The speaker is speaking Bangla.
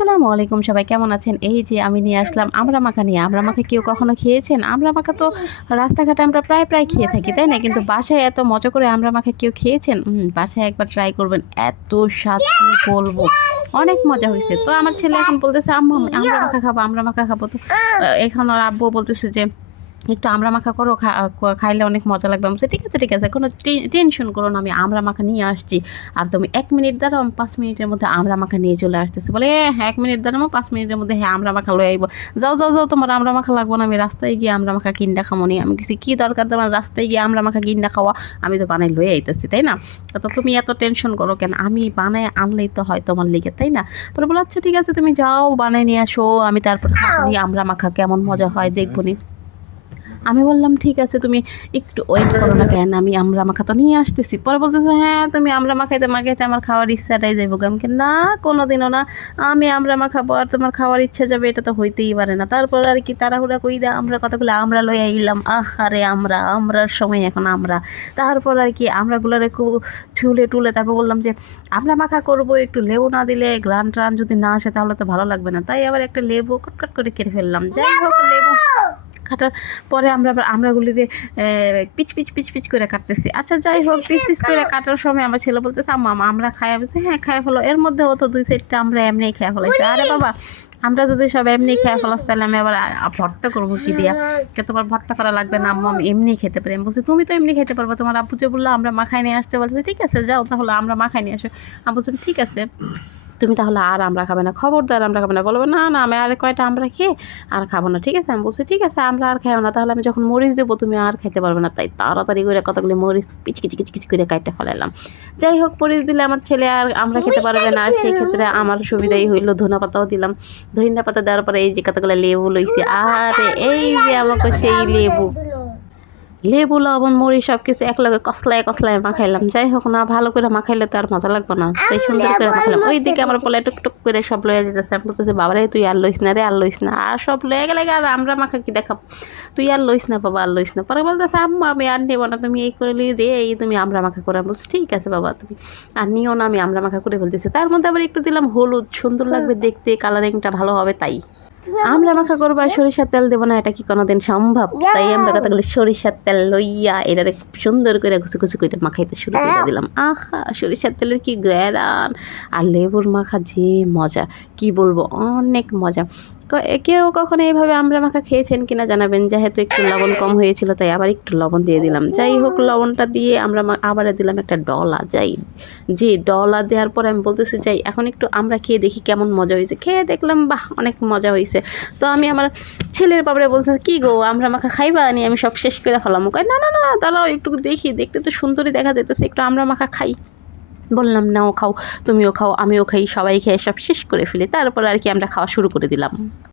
আসসালামু আলাইকুম, সবাই কেমন আছেন? এই যে আমি নিয়ে আসলাম আমড়া মাখা নিয়ে। আমড়া মাখা কেউ কখনো খেয়েছেন? আমড়া মাখা তো রাস্তাঘাটে আমরা প্রায় খেয়ে থাকি, তাই না? কিন্তু বাসায় এত মজা করে আমড়া মাখা কেউ খেয়েছেন? বাসায় একবার ট্রাই করবেন। এত স্বাদ কি বলবো! অনেক মজা হইছে। তো আমার ছেলে এখন বলতেছে, "আম্মু আমি আমড়া মাখা খাবো, আমড়া মাখা খাবো।" তো এখন ওর আব্বু বলতেছে যে, "একটু আমড়া মাখা করো, খাইলে অনেক মজা লাগবে।" আমি বলছি, "ঠিক আছে, ঠিক আছে। কোনো টেনশন করো না। আমি আমড়া মাখা নিয়ে আসছি। আর তুমি ১ মিনিট দাঁড়াও, আমি ৫ মিনিটের মধ্যে আমড়া মাখা নিয়ে চলে আসতেছি।" বলে, হ্যাঁ, ১ মিনিট দাঁড়াবো, ৫ মিনিটের মধ্যে হ্যাঁ আমড়া মাখা লয়ে আইবো। যাও, যাও, যাও, তোমার আমড়া মাখা লাগবো না। আমি রাস্তায় গিয়ে আমড়া মাখা কিইন্যা খামুনি। আমি কইছি, "কি দরকার তোমার রাস্তায় গিয়ে আমড়া মাখা কিইন্যা খাওয়া? আমি তো বানাই লয়ে আইতেছি, তাই না? তো তুমি এত টেনশন করো কেন? আমি বানায় আনলেই তো হয় তোমার লিগে, তাই না?" পরে বলল, "আচ্ছা ঠিক আছে, তুমি যাও বানায় নিয়ে আসো। আমি তারপর খাবনি আমড়া মাখা কেমন মজা হয় দেখবনি।" আমি বললাম, "ঠিক আছে, তুমি একটু ওয়েট করো না কেন? আমি আমড়া মাখা তো নিয়ে আসতেছি।" পরে বলতেছে, "হ্যাঁ, তুমি আমড়া মাখাইতে মাখাইতে আমার খাওয়ার ইচ্ছাটাই যাইব গা।" আমি বলি, "না, কোনোদিনও না। আমি আমড়া মাখাবো আর তোমার খাওয়ার ইচ্ছা যাবে, এটা তো হইতেই পারে না।" তারপর আর কি তাড়াহুড়া কইরা আমরা কতগুলো আমড়া লইয়া আইলাম। আহারে আমড়ার সময় এখন আমড়া। তারপর আর কি আমড়াগুলারে খুব ছুলে টুলে তারপর বললাম যে, "আমড়া মাখা করবো, একটু লেবু না দিলে ঘ্রাণ-ট্রাণ যদি না আসে তাহলে তো ভালো লাগবে না।" তাই আবার একটা লেবু কটকট করে কেটে ফেললাম। যাই হোক, লেবু কাটার পরে আমরা আবার আমড়াগুলিরে পিচ পিচ পিচ পিচ করে কাটতেছি। আচ্ছা যাই হোক, পিচ পিচ করে কাটার সময় আমার ছেলে বলতেছে, "আম্মু আমরা খাই?" আমি বলছি, "হ্যাঁ, খাইয়া ফেলো।" এর মধ্যে ও তো ২-৪টা আমরা এমনিই খেয়ে ফেলাইছে। আরে বাবা, আমরা যদি সব এমনি খেয়ে ফেলাস তাহলে আমি আবার ভর্তা করবো কি দিয়া? তোমার ভর্তা করা লাগবে না আম্মু, আমি এমনি খেতে পারি। আমি বলছি, "তুমি তো এমনি খেতে পারবে। তোমার আব্বু যে বললো আমরা মাখায় নিয়ে আসতে, বলছে ঠিক আছে যাও তাহলে আমরা মাখায় নিয়ে আসো।" আমি বলছি, "ঠিক আছে, তুমি তাহলে আর আমরা খাবে না, খবরদার আমরা খাবে না।" বলবো, "না না, আমি আর কয়টা আমরা খেয়ে আর খাবো না, ঠিক আছে?" আমি বলছি, "ঠিক আছে, আমরা আর খাইও না, তাহলে আমি যখন মরিচ দেবো তুমি আর খাইতে পারবে না।" তাই তাড়াতাড়ি করে কতগুলি মরিচ কিচকিচ কিচকিচ করে কাইটে ফেলাইলাম। যাই হোক, মরিচ দিলে আমার ছেলে আর আমরা খেতে পারবে না, সেক্ষেত্রে আমার সুবিধাই হইলো। ধনা পাতাও দিলাম। ধনিয়া পাতা দেওয়ার পরে এই যে কতগুলো লেবু লইছি, আরে এই যে আমাকে সেই লেবু, লেবু, লবণ, মরিচ সব কিছু একলগে কসলায় কসলায় মাখাইলাম। যাই হোক না, ভালো করে মাখাইলে তো আর মজা লাগবে না, তাই সুন্দর করে মাখাইলাম। ওইদিকে আমার পোলায় টুকটুক করে সব লয়ে যেতেছে। আমি বলতেছি, "বাবারে তুই আর লইস না রে, আর লইস না, আর সব লয়ে গেলে আর আমরা মাখা কি দেখাম, তুই আর লইস না বাবা, আর লইস না।" পরে বলতেছে, "আম্মা আমি আর নেবো না, তুমি এই করে লিয়ে দিয়ে এই তুমি আমরা মাখা করে।" আমি বলছি, "ঠিক আছে বাবা, তুমি আর নিও না, আমি আমরা মাখা করে ফেলতেছি।" তার মধ্যে আবার একটু দিলাম হলুদ, সুন্দর লাগবে দেখতে, কালারিংটা ভালো হবে তাই। আমরা মাখা করবো আর সরিষার তেল দেবো না, এটা কি কোনোদিন সম্ভব? তাই আমরা কতগুলো সরিষার তেল লইয়া এটারে খুব সুন্দর করে ঘুষি ঘুষি করে মাখাইতে শুরু করে দিলাম। আহা, সরিষার তেলের কি গ্রান আর লেবুর মাখা যে মজা, কি বলবো, অনেক মজা। কেউ কখনো এইভাবে আমরা মাখা খেয়েছেন কিনা জানাবেন। যেহেতু একটু লবণ কম হয়েছিল তাই আবার একটু লবণ দিয়ে দিলাম। যাই হোক, লবণটা দিয়ে আমরা আবার দিলাম একটা ডলা। যে ডলা দেওয়ার পরে আমি বলতেছি, যাই এখন একটু আমরা খেয়ে দেখি কেমন মজা হয়েছে। খেয়ে দেখলাম বাহ, অনেক মজা হয়েছে। তো আমি আমার ছেলের বাবারে বলছি, "কি গো, আমরা মাখা খাইবা নি? আমি সব শেষ করে ফেলাম।" কয়, "না না না, দাঁড়াও একটু দেখি, দেখতে তো সুন্দরই দেখা যেতেছে, একটু আমরা মাখা খাই।" বললাম, "নাও খাও, তুমিও খাও, আমিও খাই, সবাই খেয়ে সব শেষ করে ফেলি।" তারপর আর কি আমরা খাওয়া শুরু করে দিলাম।